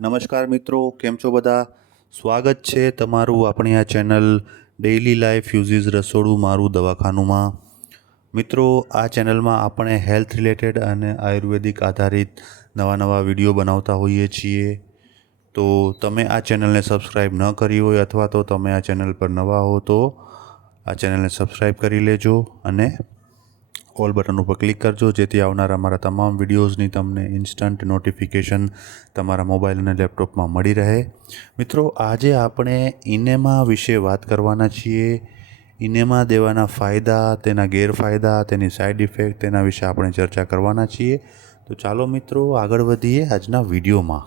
નમસ્કાર મિત્રો, કેમ છો બધા? સ્વાગત છે તમારું આપણી આ ચેનલ ડેઇલી લાઈફ યુઝિસ રસોડું મારું દવાખાનુંમાં. મિત્રો, આ ચેનલમાં આપણે હેલ્થ રિલેટેડ અને આયુર્વેદિક આધારિત નવા વિડીયો બનાવતા હોઈએ છીએ. તો તમે આ ચેનલને સબસ્ક્રાઈબ ન કરી હોય અથવા તો તમે આ ચેનલ પર નવા હો તો આ ચેનલને સબસ્ક્રાઈબ કરી લેજો અને ઓલ બટન ઉપર ક્લિક કરજો, જેથી આવનારા અમારા તમામ વિડીયોઝની તમને ઇન્સ્ટન્ટ નોટિફિકેશન તમારા મોબાઈલ અને લેપટોપમાં મળી રહે. મિત્રો, આજે આપણે ઇનેમા વિશે વાત કરવાના છીએ. ઇનેમા દેવાના ફાયદા, તેના ગેરફાયદા, તેની સાઈડ ઇફેક્ટ, તેના વિશે આપણે ચર્ચા કરવાના છીએ. તો ચાલો મિત્રો, આગળ વધીએ આજના વિડીયોમાં.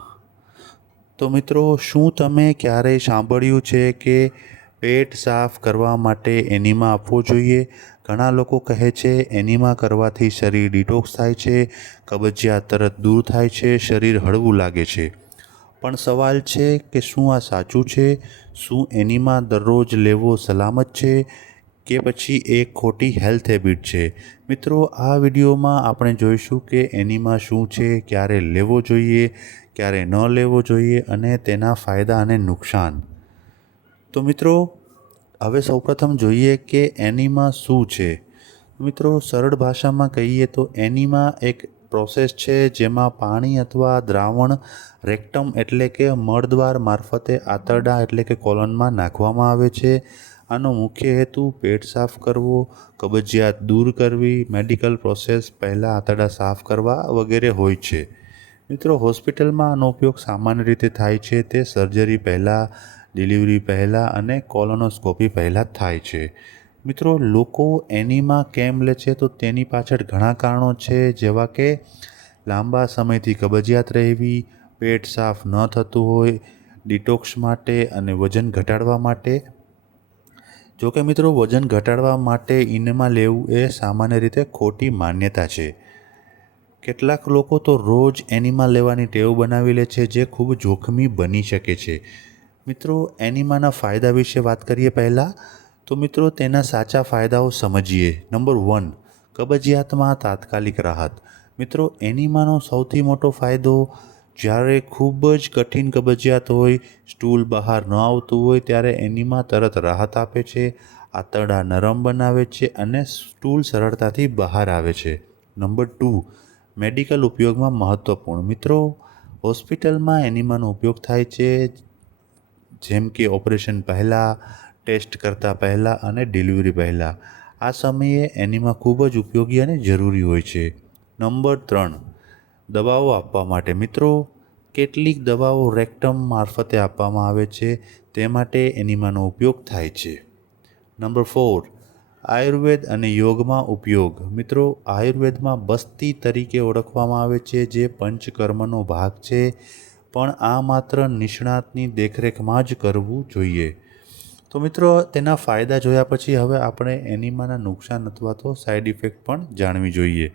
તો મિત્રો, શું તમે ક્યારેય સાંભળ્યું છે કે પેટ સાફ કરવા માટે એનીમા આપવો જોઈએ? ઘણા લોકો કહે છે એનીમા કરવાથી શરીર ડિટોક્સ થાય છે, કબજિયાત તરત દૂર થાય છે, શરીર હળવું લાગે છે. પણ સવાલ છે કે શું આ સાચું છે? શું એનીમા દરરોજ લેવો સલામત છે કે પછી એક ખોટી હેલ્થ હેબિટ છે? મિત્રો, આ વિડીયોમાં આપણે જોઈશું કે એનીમા શું છે, ક્યારે લેવો જોઈએ, ક્યારે ન લેવો જોઈએ અને તેના ફાયદા અને નુકસાન. તો મિત્રો, હવે સૌપ્રથમ જોઈએ કે એનીમા શું છે. મિત્રો, સરળ ભાષામાં કહીએ તો એનીમા એક પ્રોસેસ છે જેમાં પાણી અથવા દ્રાવણ રેક્ટમ એટલે કે મળદ્વાર મારફતે આંતરડા એટલે કે કોલોનમાં નાખવામાં આવે છે. આનો મુખ્ય હેતુ પેટ સાફ કરવો, કબજિયાત દૂર કરવી, મેડિકલ પ્રોસેસ પહેલાં આંતરડા સાફ કરવા વગેરે હોય છે. મિત્રો, હોસ્પિટલમાં આનો ઉપયોગ સામાન્ય રીતે થાય છે તે સર્જરી પહેલાં, ડિલિવરી પહેલાં અને કોલોનોસ્કોપી પહેલાં થાય છે. મિત્રો, લોકો એનીમા કેમ લે છે? તો તેની પાછળ ઘણા કારણો છે, જેવા કે લાંબા સમયથી કબજિયાત રહેવી, પેટ સાફ ન થતું હોય, ડિટોક્સ માટે અને વજન ઘટાડવા માટે. જોકે મિત્રો, વજન ઘટાડવા માટે એનીમા લેવું એ સામાન્ય રીતે ખોટી માન્યતા છે. કેટલાક લોકો તો રોજ એનીમા લેવાની ટેવ બનાવી લે છે, જે ખૂબ જોખમી બની શકે છે. મિત્રો, એનીમાના ફાયદા વિશે વાત કરીએ પહેલાં. તો મિત્રો, તેના સાચા ફાયદાઓ સમજીએ. નંબર 1, કબજિયાતમાં તાત્કાલિક રાહત. મિત્રો, એનીમાનો સૌથી મોટો ફાયદો, જ્યારે ખૂબ જ કઠિન કબજિયાત હોય, સ્ટૂલ બહાર ન આવતું હોય, ત્યારે એનીમા તરત રાહત આપે છે, આંતરડા નરમ બનાવે છે અને સ્ટૂલ સરળતાથી બહાર આવે છે. નંબર 2, મેડિકલ ઉપયોગમાં મહત્ત્વપૂર્ણ. મિત્રો, હોસ્પિટલમાં એનીમાનો ઉપયોગ થાય છે, જેમ કે ઓપરેશન પહેલાં, ટેસ્ટ કરતાં પહેલાં અને ડિલિવરી પહેલાં. આ સમયે એનીમા ખૂબ જ ઉપયોગી અને જરૂરી હોય છે. નંબર 3, દવાઓ આપવા માટે. મિત્રો, કેટલીક દવાઓ રેક્ટમ મારફતે આપવામાં આવે છે, તે માટે એનીમાનો ઉપયોગ થાય છે. નંબર 4, આયુર્વેદ અને યોગમાં ઉપયોગ. મિત્રો, આયુર્વેદમાં બસ્તી તરીકે ઓળખવામાં આવે છે, જે પંચકર્મનો ભાગ છે, પણ આ માત્ર નિષ્ણાતની દેખરેખમાં જ કરવું જોઈએ. તો મિત્રો, તેના ફાયદા જોયા પછી હવે આપણે એનીમાના નુકસાન અથવા તો સાઈડ ઇફેક્ટ પણ જાણવી જોઈએ.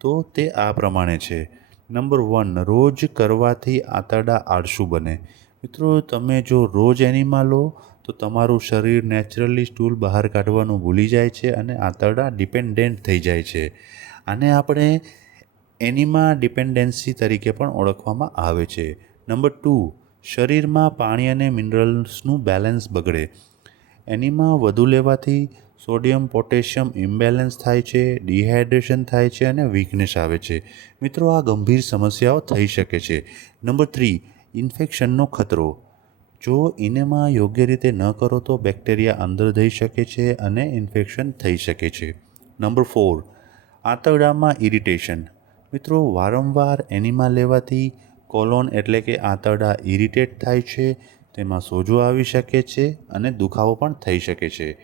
તો તે આ પ્રમાણે છે. નંબર 1, રોજ કરવાથી આંતરડા આળસુ બને. મિત્રો, તમે જો રોજ એનીમા લો તો તમારું શરીર નેચરલી સ્ટૂલ બહાર કાઢવાનું ભૂલી જાય છે અને આંતરડા ડિપેન્ડન્ટ થઈ જાય છે. આને આપણે એનીમા ડિપેન્ડન્સી તરીકે પણ ઓળખવામાં આવે છે. નંબર 2, શરીરમાં પાણી અને મિનરલ્સનું બેલેન્સ બગડે. એનીમા વધુ લેવાથી સોડિયમ પોટેશિયમ ઇમ્બેલેન્સ થાય છે, ડિહાઇડ્રેશન થાય છે અને વીકનેસ આવે છે. મિત્રો, આ ગંભીર સમસ્યાઓ થઈ શકે છે. નંબર 3, ઇન્ફેક્શનનો ખતરો. જો એનીમા યોગ્ય રીતે ન કરો તો બેક્ટેરિયા અંદર જઈ શકે છે અને ઇન્ફેક્શન થઈ શકે છે. નંબર 4, આંતરડામાં ઇરિટેશન. મિત્રો, વારંવાર એનીમા લેવાથી કોલોન એટલે કે આંતરડા ઇરિટેટ થાય છે, તેમાં સોજો આવી શકે છે અને દુખાવો પણ થઈ શકે છે.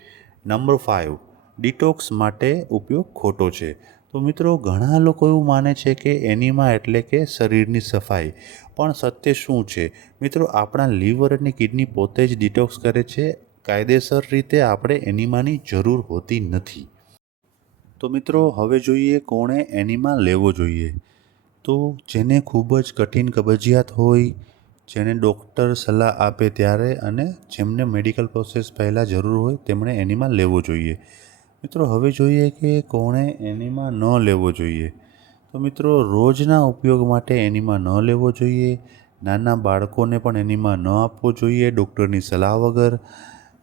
નંબર 5, ડિટોક્સ માટે ઉપયોગ ખોટો છે. તો મિત્રો, ઘણા લોકો એવું માને છે કે એનીમા એટલે કે શરીરની સફાઈ, પણ સત્ય શું છે? મિત્રો, આપણા લીવર અને કિડની પોતે જ ડિટોક્સ કરે છે. કાયદેસર રીતે આપણે એનીમાની જરૂર હોતી નથી. તો મિત્રો, હવે જોઈએ કોણે એનીમા લેવો જોઈએ. તો જેને ખૂબ જ કઠિન કબજિયાત હોય, જેને ડૉક્ટર સલાહ આપે ત્યારે અને જેમને મેડિકલ પ્રોસેસ પહેલાં જરૂર હોય, તેમણે એનીમા લેવો જોઈએ. મિત્રો, હવે જોઈએ કે કોણે એનીમા ન લેવો જોઈએ. તો મિત્રો, રોજના ઉપયોગ માટે એનીમા ન લેવો જોઈએ. નાના બાળકોને પણ એનીમા ન આપવો જોઈએ ડૉક્ટરની સલાહ વગર.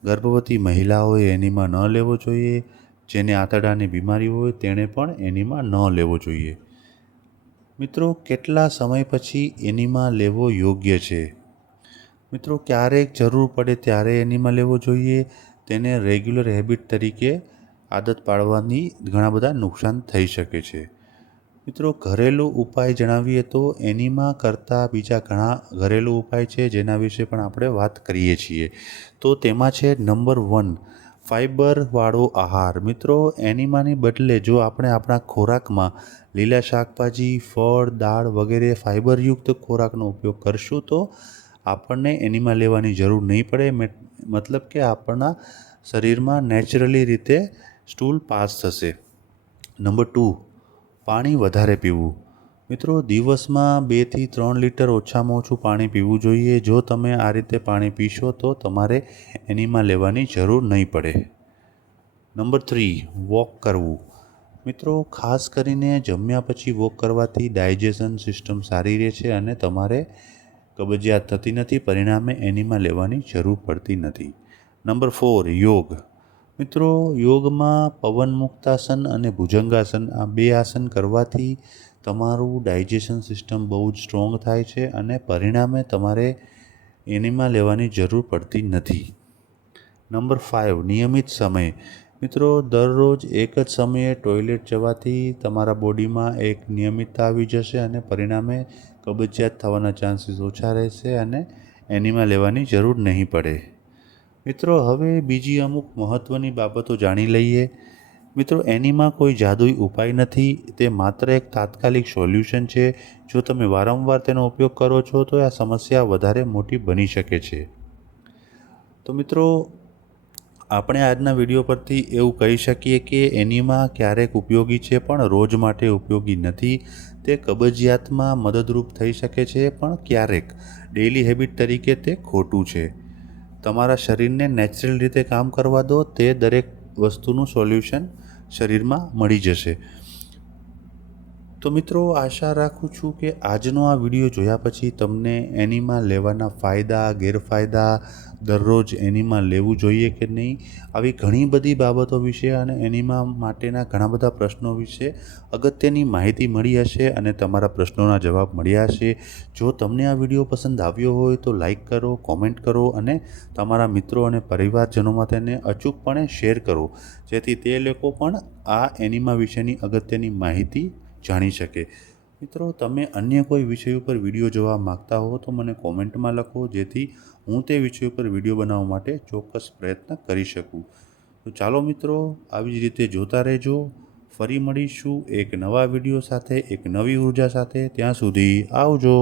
ગર્ભવતી મહિલાઓએ એનીમા ન લેવો જોઈએ. જેને આંતરડાની બીમારી હોય તેણે પણ એનીમા ન લેવો જોઈએ. મિત્રો, કેટલા સમય પછી એનીમા લેવો યોગ્ય છે? મિત્રો, ક્યારેક જરૂર પડે ત્યારે એનીમા લેવો જોઈએ. તેને રેગ્યુલર હેબિટ તરીકે આદત પાડવાની ઘણા બધા નુકસાન થઈ શકે છે. મિત્રો, ઘરેલું ઉપાય જણાવીએ તો એનીમા કરતાં બીજા ઘણા ઘરેલું ઉપાય છે જેના વિશે પણ આપણે વાત કરીએ છીએ. તો તેમાં છે નંબર 1, ફાઇબરવાળો આહાર. મિત્રો, એનીમાની બદલે જો આપણે આપણા ખોરાકમાં લીલા શાકભાજી, ફળ, દાળ વગેરે ફાઇબરયુક્ત ખોરાકનો ઉપયોગ કરશું તો આપણને એનીમા લેવાની જરૂર નહીં પડે. મતલબ કે આપણા શરીરમાં નેચરલી રીતે સ્ટૂલ પાસ થશે. નંબર 2, પાણી વધારે પીવું. મિત્રો, દિવસમાં 2 થી 3 લીટર ઓછામાં ઓછું પાણી પીવું જોઈએ. જો તમે આ રીતે પાણી પીશો તો તમારે એનીમા લેવાની જરૂર નહીં પડે. નંબર 3, વોક કરવું. મિત્રો, ખાસ કરીને જમ્યા પછી વોક કરવાથી ડાયજેશન સિસ્ટમ સારી રહે છે અને તમારે કબજિયાત થતી નથી. પરિણામે એનીમા લેવાની જરૂર પડતી નથી. નંબર 4, યોગ. મિત્રો, યોગમાં પવન મુક્તાસન અને ભુજંગાસન આ 2 આસન કરવાથી તમારું ડાયજેશન સિસ્ટમ બહુ જ સ્ટ્રોંગ થાય છે અને પરિણામે તમારે એનીમા લેવાની જરૂર પડતી નથી. નંબર 5, નિયમિત સમય. મિત્રો, દરરોજ એક જ સમયે ટોયલેટ જવાથી તમારા બોડીમાં એક નિયમિતતા આવી જશે અને પરિણામે કબજિયાત થવાના ચાન્સીસ ઓછા રહેશે અને એનીમા લેવાની જરૂર નહીં પડે. મિત્રો, હવે બીજી અમુક મહત્ત્વની બાબતો જાણી લઈએ. મિત્રો, એનીમા કોઈ જાદુઈ ઉપાય નથી. તે માત્ર એક તાત્કાલિક સોલ્યુશન છે. જો તમે વારંવાર તેનો ઉપયોગ કરો છો તો આ સમસ્યા વધારે મોટી બની શકે છે. તો મિત્રો, આપણે આજના વિડીયો પરથી એવું કહી શકીએ કે એનીમા ક્યારેક ઉપયોગી છે પણ રોજ માટે ઉપયોગી નથી. તે કબજિયાતમાં મદદરૂપ થઈ શકે છે પણ ક્યારેક ડેઇલી હેબિટ તરીકે તે ખોટું છે. તમારા શરીરને નેચરલ રીતે કામ કરવા દો. તે દરેક વસ્તુનું સોલ્યુશન શરીરમાં મળી જશે. તો મિત્રો, આશા રાખું છું કે આજનો આ વિડીયો જોયા પછી તમને એનીમા લેવાના ફાયદા, ગેરફાયદા, દરરોજ એનીમા લેવું જોઈએ કે નહીં, આવી ઘણી બધી બાબતો વિશે અને એનીમા માટેના ઘણા બધા પ્રશ્નો વિશે અગત્યની માહિતી મળી હશે અને તમારા પ્રશ્નોના જવાબ મળ્યા હશે. જો તમને આ વિડીયો પસંદ આવ્યો હોય તો લાઈક કરો, કોમેન્ટ કરો અને તમારા મિત્રો અને પરિવારજનોમાં તેને અચૂકપણે શેર કરો જેથી તે લોકો પણ આ એનીમા વિશેની અગત્યની માહિતી જાણી શકે. મિત્રો, તમે અન્ય કોઈ વિષય ઉપર વિડીયો જોવા માગતા હો તો મને કોમેન્ટમાં લખો જેથી હું તે વિષય ઉપર વિડીયો બનાવવા માટે ચોક્કસ પ્રયત્ન કરી શકું. તો ચાલો મિત્રો, આવી જ રીતે જોતા રહેજો. ફરી મળીશું એક નવા વિડીયો સાથે, એક નવી ઉર્જા સાથે. ત્યાં સુધી આવજો.